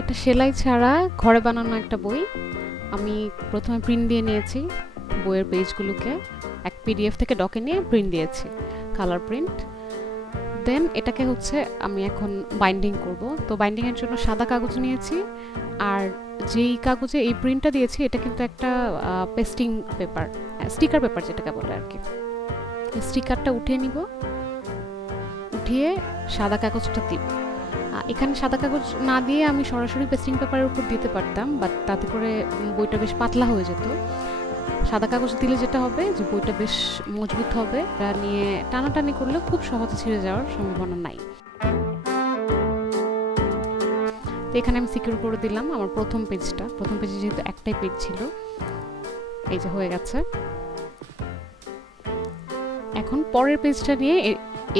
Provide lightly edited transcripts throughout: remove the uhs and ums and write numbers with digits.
এটা সেলাই ছাড়া ঘরে বানানো একটা বই। আমি প্রথমে প্রিন্ট দিয়ে নিয়েছি বইয়ের পেজগুলোকে, এক পিডিএফ থেকে ডকে নিয়ে প্রিন্ট দিয়েছি, কালার প্রিন্ট। দেন এটাকে হচ্ছে আমি এখন বাইন্ডিং করব। তো বাইন্ডিংয়ের জন্য সাদা কাগজ নিয়েছি, আর যেই কাগজে এই প্রিন্টটা দিয়েছি এটা কিন্তু একটা পেস্টিং পেপার, স্টিকার পেপার যেটাকে বলে আর কি। স্টিকারটা উঠিয়ে নিব, উঠিয়ে সাদা কাগজটা দিব। এখানে সাদা কাগজ না দিয়ে আমি সরাসরি পেস্টিং পেপারের উপর দিতে পারতাম, বাট তাতে করে বইটা বেশ পাতলা হয়ে যেত। সাদা কাগজ দিলে যেটা হবে যে বইটা বেশ মজবুত হবে, এটা নিয়ে টানাটানি করলে খুব সহজে ছিঁড়ে যাওয়ার সম্ভাবনা নাই। তো এখানে আমি সিকিউর করে দিলাম আমার প্রথম পেজটা। প্রথম পেজে যেহেতু একটাই পেজ ছিল, এই যে হয়ে গেছে। এখন পরের পেজটা নিয়ে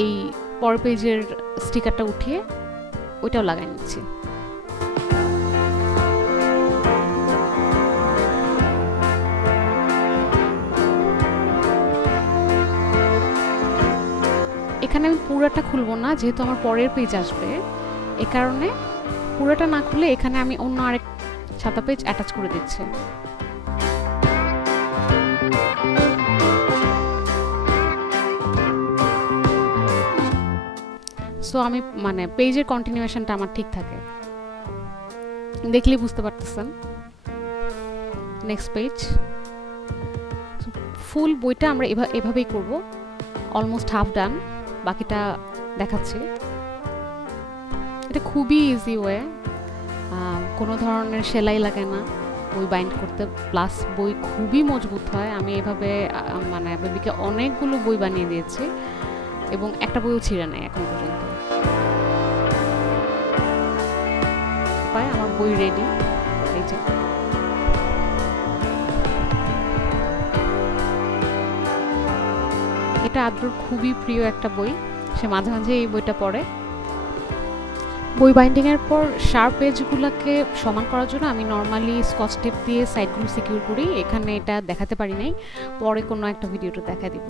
এই পরের পেজের স্টিকারটা উঠিয়ে ওইটাও লাগাই নিচ্ছি। এখানে আমি পুরোটা খুলবো না, যেহেতু আমার পরের পেজ আসবে, এ কারণে পুরোটা না খুলে এখানে আমি অন্য আরেক ছাতা পেজ অ্যাটাচ করে দিচ্ছি। সো আমি মানে পেজের কন্টিনিউয়েশনটা আমার ঠিক থাকে, দেখলেই বুঝতে পারতেছেন। নেক্সট পেজ, ফুল বইটা আমরা এভাবেই করব। অলমোস্ট হাফ ডান, বাকিটা দেখাচ্ছি। এটা খুবই ইজি ওয়ে, কোনো ধরনের সেলাই লাগে না বই বাইন্ড করতে, প্লাস বই খুবই মজবুত হয়। আমি এভাবে মানে বেবিকে অনেকগুলো বই বানিয়ে দিয়েছি এবং একটা বইও ছিঁড়ে নেয় এখন পর্যন্ত। আমার বই রেডি, এই যে। এটা আদ্রর খুবই প্রিয় একটা বই, সে মাঝে মাঝে এই বইটা পড়ে। বই বাইন্ডিংয়ের পর শার্প এজগুলোকে সমান করার জন্য আমি নর্মালি স্কচ টেপ দিয়ে সাইডগুলো সিকিউর করি। এখানে এটা দেখাতে পারি নাই, পরে কোনো একটা ভিডিওটা দেখা দিব।